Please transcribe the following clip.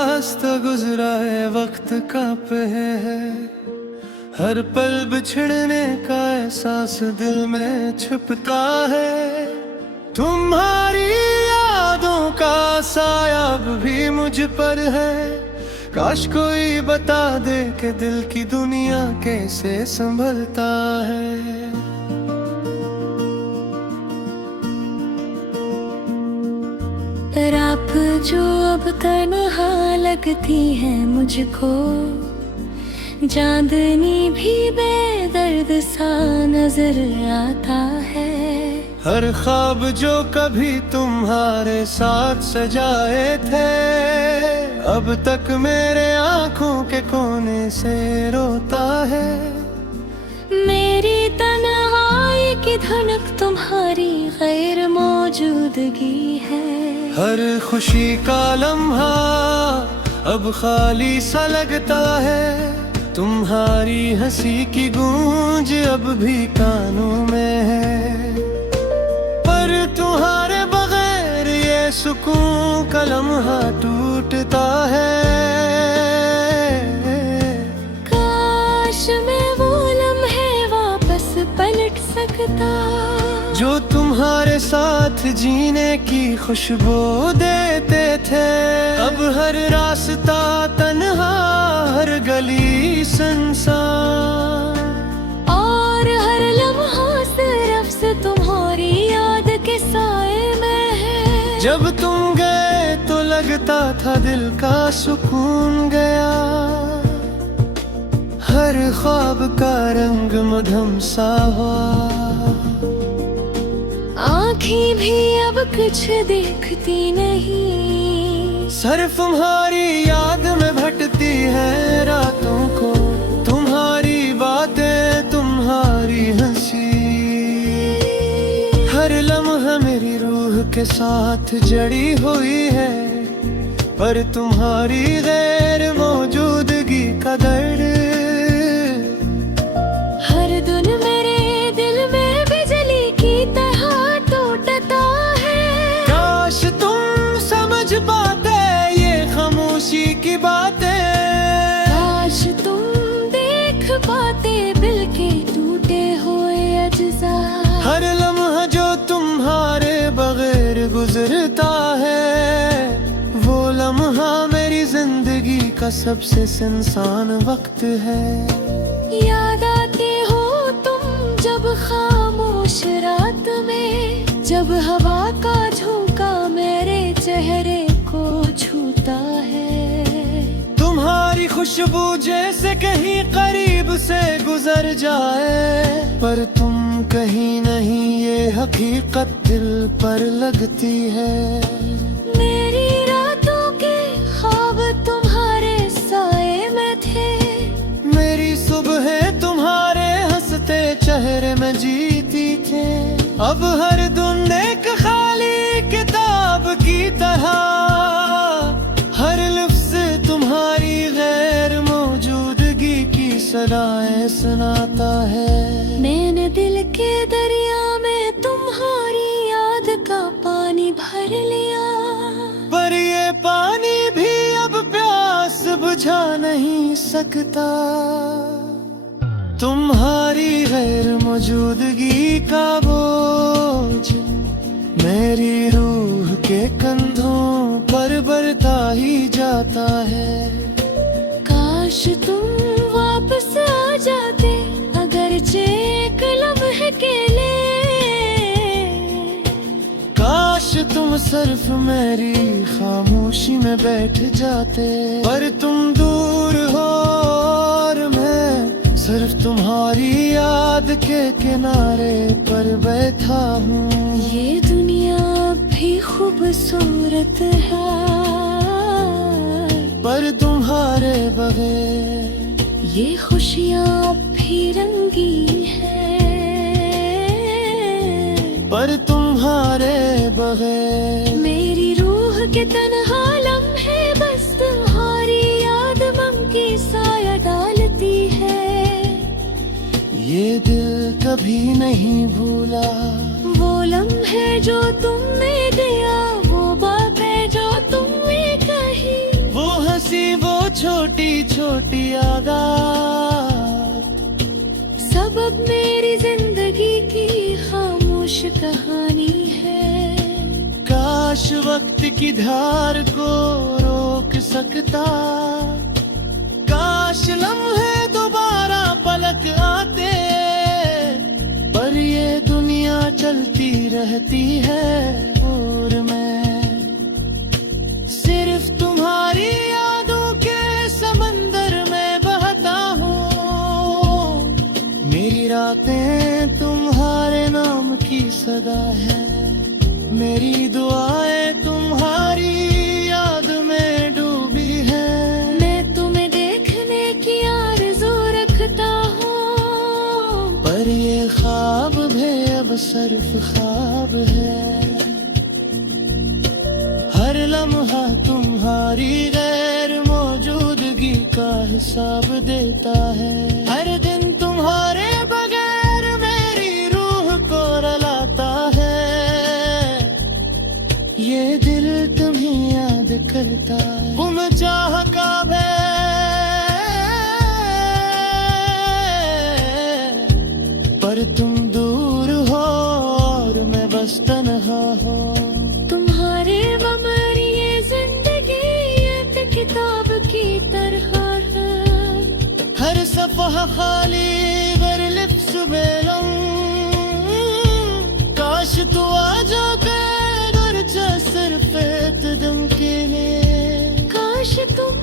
रास्ता गुजरा है वक्त का है, हर पल बिछड़ने का एहसास दिल में छिपता है। तुम्हारी यादों का साया अब भी मुझ पर है, काश कोई बता दे कि दिल की दुनिया कैसे संभलता है। पर आप जो अब तन्हा लगती है मुझको, चांदनी भी बेदर्द सा नजर आता है। हर ख्वाब जो कभी तुम्हारे साथ सजाए थे, अब तक मेरे आंखों के कोने से रोता है। मेरी तन्हाई की धड़क तुम्हारी गैर मौजूदगी है। हर खुशी का लम्हा अब खाली सा लगता है, तुम्हारी हंसी की गूंज अब भी कानों में है। पर तुम्हारे बगैर ये सुकून का लम्हा टूटता है। काश मैं वो लम्हे वापस पलट सकता, जो तुम्हारे साथ जीने की खुशबू देते थे। अब हर रास्ता तन्हा, हर गली सुनसान, और हर लम्हा सिर्फ से तुम्हारी याद के साए में है। जब तुम गए तो लगता था दिल का सुकून गया, हर ख्वाब का रंग मधुम सा हुआ। आँखें भी अब कुछ देखती नहीं, सिर्फ तुम्हारी याद में भटती है रातों को। तुम्हारी बातें, तुम्हारी हंसी, हर लम्हा मेरी रूह के साथ जड़ी हुई है। पर तुम्हारी गैर मौजूदगी का दर्द, हर दिन मेरे दिल में बिजली की तरह टूटता है। काश तुम समझ पाते ये खामोशी की बातें, काश तुम देख पाते दिल के टूटे हुए अज्जा। हर लम्हा जो तुम्हारे बगैर गुजरता है, वो लम्हा मेरी जिंदगी का सबसे सुनसान वक्त है। याद आते हो तुम जब खामोश रात में, जब हवा का झोंका मेरे चेहरे को छूता है। तुम्हारी खुशबू जैसे कहीं करीब से गुजर जाए, पर तुम कहीं नहीं, ये हकीकत दिल पर लगती है। मेरी रातों के ख्वाब तुम्हारे साए में थे, मेरी सुबह तुम्हारे हंसते चेहरे में जीती थे। अब हर दिन एक खाली किताब की तरह, हर लफ्ज़ तुम्हारी गैर मौजूदगी की सदाएं सुनाता है। मैंने दिल के दरिया में तुम्हारी याद का पानी भर लिया, पर ये पानी भी अब प्यास बुझा नहीं सकता। तुम्हारी गैर मौजूदगी का बोझ मेरी रूह के कंधों पर बढ़ता ही जाता है। काश तुम वापस आ जाते, अगरचे एक लम्हे के लिए। काश तुम सिर्फ मेरी खामोशी में बैठ जाते, पर तुम दूर हो और मैं सिर्फ तुम्हारी याद के किनारे पर बैठा हूँ। ये दुनिया भी खूबसूरत है, पर तुम्हारे बगैर ये खुशियाँ भी रंगी है। पर तुम्हारे बगैर मेरी रूह के तन्हा लम्हे बस तुम्हारी याद मम की साया डालती है। ये दिल कभी नहीं भूला, वो लम्हे जो तुमने दिया, वो बातें जो तुमने कही, वो छोटी छोटी आदत सबब मेरी जिंदगी की खामोश कहानी है। काश वक्त की धार को रोक सकता, काश लम्हे दोबारा पलक आते, पर ये दुनिया चलती रहती है और मैं सिर्फ तुम्हारी यादों के समंदर में बहता हूँ। मेरी रातें तुम्हारे नाम की सदा है, मेरी दुआएं तुम्हारी याद में डूबी है। मैं तुम्हें देखने की आरज़ू रखता हूँ, पर ये ख्वाब भी अब सिर्फ ख्वाब है। हर लम्हा तुम्हारी गैर मौजूदगी का हिसाब देता है। हर दिन तुम्हारे बगैर मेरी रूह को रुलाता है। ये दिल तुम्हें याद करता है, गुम चाह का भय, पर तुम दूर हो और मैं बस तन्हा हूँ। तुम्हारे बगैर ये जिंदगी एक किताब की तरह है। हर सफ़हा खाली गर लिप्स बेलम, काश तू आ जाकर सिर्फ एक दम के लिए। काश तुम